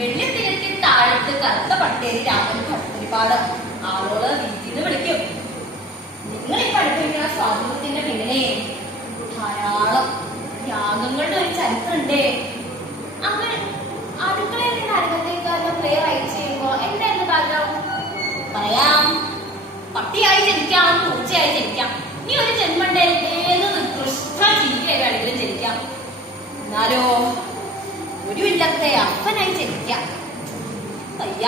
വെള്ളിത്തിരത്തിൽ താഴത്ത് കറുത്ത പട്ടേരി രാമൻ ഭട്ടരിപ്പാട് ആളോട് വീട്ടിന്ന് വിളിക്കും. നിങ്ങൾ ഈ പഠിപ്പിക്കുന്ന സ്വാതന്ത്ര്യത്തിന്റെ പിന്നിലെ ധാരാളം ത്യാഗങ്ങളുടെ ഒരു ചരിത്രമുണ്ടേ. അങ്ങനെ അടുക്കളയിൽ നിന്ന് അരങ്ങത്തേക്ക് പ്ലേ റൈറ്റ് ചെയ്യുമ്പോ എന്തായിരുന്നു ആഗ്രഹം? പറയാം, പട്ടിയായി ജനിക്കാം, പൂച്ചയായി ജനിക്കാം, നീ ഒരു ജന്മണ്ടേ ഏത് നികൃഷ്ട ജീവിയാണെങ്കിലും ജനിക്കാം. എന്നാലോ ഒരു ഇല്ലത്തെ അപ്പനായി ജനിക്കാം വയ്യ.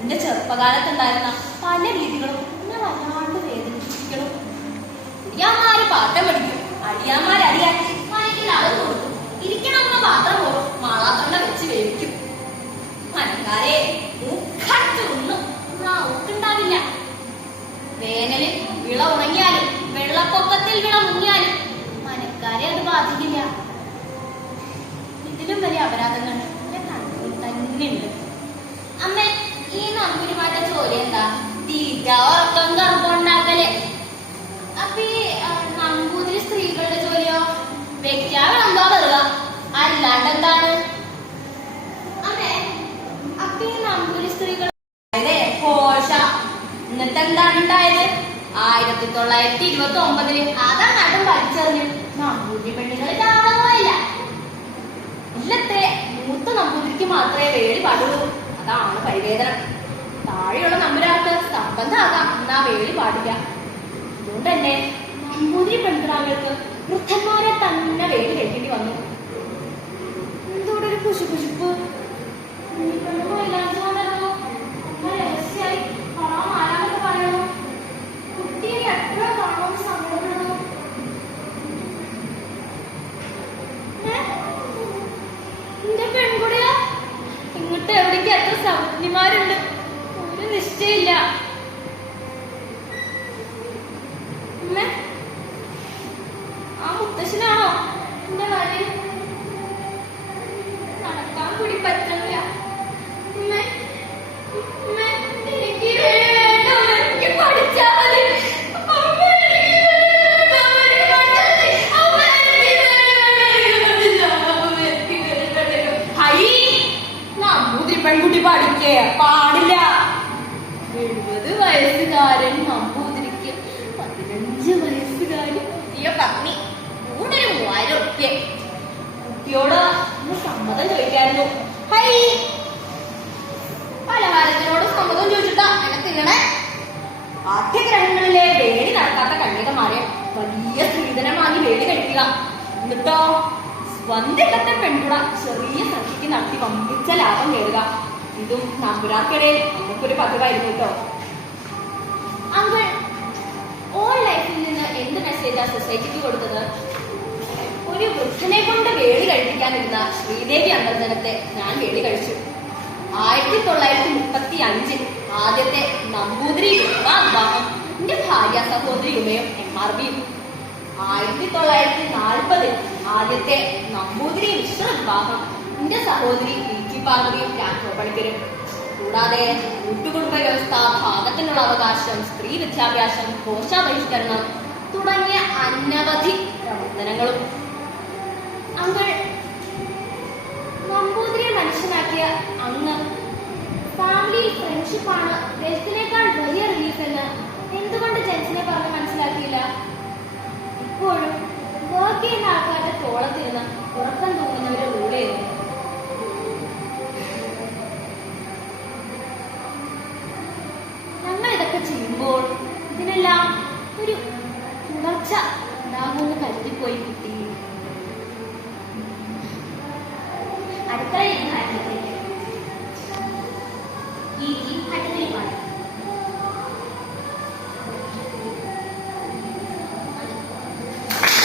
എന്റെ ചെറുപ്പകാലത്തുണ്ടായിരുന്ന പല രീതികളും എന്നെ വല്ലാണ്ട് വേദനിപ്പിക്കണം. അടിയാന്മാര് പാട്ടം പഠിക്കും, അടിയാന്മാർ അടിയാക്കി വായിക്കുന്ന അളവ് കൊടുക്കും, ഇരിക്കണമെന്ന പാത്രം പോലും മാളാത്രണ്ട വെച്ച് വേവിക്കും. മനക്കാരെ മൂക്കറ്റൊന്നും ഊക്കുണ്ടാവില്ല. വേനലിൽ വിള ഉണങ്ങിയാലും വെള്ളപ്പൊക്കത്തിൽ വിള മുങ്ങിയാലും മനക്കാരെ അത് ബാധിക്കില്ല. ഇതിലും വലിയ അപരാധങ്ങൾ എന്റെ കണ്ണിൽ തന്നെ ഉണ്ട്. അമ്മ, ഈ നമ്പൂരിമാരുടെ ജോലി എന്താ? തീറ്റ, ഉറക്കം, ഗർഭമുണ്ടാക്കല്. അപ്പൊ ഈ നമ്പൂതിരി സ്ത്രീകളുടെ ജോലിയോ? വെക്കാ വിളമ്പാ വരുക, അല്ലാണ്ട് എന്താണ്? അമ്മേ, അപ്പൊ ഈ നമ്പൂരി സ്ത്രീകൾ കോശ എന്നിട്ട് എന്താണ് ഉണ്ടായത്? 1929 അതാ നാട്ടും വലിച്ചെറിഞ്ഞു. നമ്പൂതിരി പെണ്ണുങ്ങളെ ജാതകമില്ല. ഇല്ലത്തെ മൂത്ത നമ്പൂതിരിക്ക് മാത്രമേ വേടി പാടുള്ളൂ. അതാണ് പരിവേദനം. താഴെയുള്ള നമ്പുരാർക്ക് സംബന്ധമാകാം, എന്നാ വേടി പാടില്ല. അതുകൊണ്ട് തന്നെ നമ്പൂതിരി പെൺകിടാങ്ങൾക്ക് വൃദ്ധന്മാരെ തന്നെ വേടി കഴിക്കേണ്ടി വന്നു. എന്തോടെ ഒരു കുശുകുശുപ്പ്. രഹസ്യായി പണം ആരാന്നൊക്കെ പറയണോ? കുട്ടിയെ എത്ര പണം സങ്കടപ്പെടണോ? എന്റെ പെൺകുടിയാ ഇങ്ങോട്ട് എവിടേക്ക് എത്ര സൗജ്ഞിമാരുണ്ട്, ഒരു നിശ്ചയില്ല. ആ മുത്തശ്ശനാണോ എന്റെ കാര്യം? നടക്കാൻ കൂടി പറ്റില്ല. എനിക്ക് പഠിച്ചാ മതി. പെൺകുട്ടി പഠിക്കേ പാടില്ല. 70 വയസ്സുകാരൻ നമ്പൂതിരിക്ക് 15 വയസ്സുകാരി പുതിയ പത്നി, കൂടെ ഒരു 3000 റുപ്യ. കുട്ടിയോട് സമ്മതം ചോദിക്കായിരുന്നു. ഹൈ, പലഹാരത്തിനോട് സമ്മതം ചോദിച്ചിട്ടാ എന്നെ തിന്നണേ. ആദ്യഗ്രഹങ്ങളിലെ വേടി നടക്കാത്ത കന്യകമാരെ വലിയ സ്ത്രീധനം വാങ്ങി വേടി കഴിക്കുക. എന്നിട്ടോ സ്വന്തത്തെ പെൺകുട ചെറിയ സംഖ്യക്ക് നടത്തി വമ്പിച്ച ലാഭം നേടുക. ഇതും നമ്പുരാർക്കിടയിൽ നമുക്കൊരു പതിവായിരുന്നു കേട്ടോ. അങ്കിൾ, ഓൾ ലൈഫിൽ നിന്ന് എന്ത് മെസ്സേജാ സൊസൈറ്റിക്ക് കൊടുത്തത്? ഒരു വൃദ്ധനെ കൊണ്ട് വേടി കഴിപ്പിക്കാനിരുന്ന ശ്രീദേവി അന്തർജനത്തെ ഞാൻ വേടി കഴിച്ചു. 1935 ആദ്യത്തെ നമ്പൂതിരി വിവാഹം എന്റെ ഭാര്യ സഹോദരി ഉമയും MRBയും. 1940 ആദ്യത്തെ നമ്പൂതിരി മിശ്ര വിവാഹം എന്റെ സഹോദരി VK പാർവതിയും രാഘവ പണിക്കരും. കൂടാതെ കൂട്ടുകുടുംബ വ്യവസ്ഥ, ഭാഗത്തിനുള്ള അവകാശം, സ്ത്രീ വിദ്യാഭ്യാസം, കോശാബഹിഷ്കരണം തുടങ്ങിയ അനവധി പ്രവർത്തനങ്ങളും. അങ്കിൾ, നമ്പൂതിരിയെ മനുഷ്യനാക്കിയ അങ്ങ് ഫാമിലി ഫ്രണ്ട്ഷിപ്പാണ് വെൽത്തിനേക്കാൾ വലിയ റിലീഫ് എന്ന് എന്തുകൊണ്ട് ജെൻസിനെ പറഞ്ഞ് മനസ്സിലാക്കിയില്ല? ഇപ്പോഴും വർക്ക് ചെയ്യുന്ന ആൾക്കാരുടെ തോളത്തിരുന്ന് ഉറക്കം തൂങ്ങുന്നവരെ റൂൾ ചെയ്യുന്നു. ഞങ്ങൾ ഇതൊക്കെ ചെയ്യുമ്പോൾ ഇതിനെല്ലാം ഒരു തുടർച്ച ഉണ്ടാകുമെന്ന് കരുതിപ്പോയി കുട്ടി. അടുക്കളയിൽ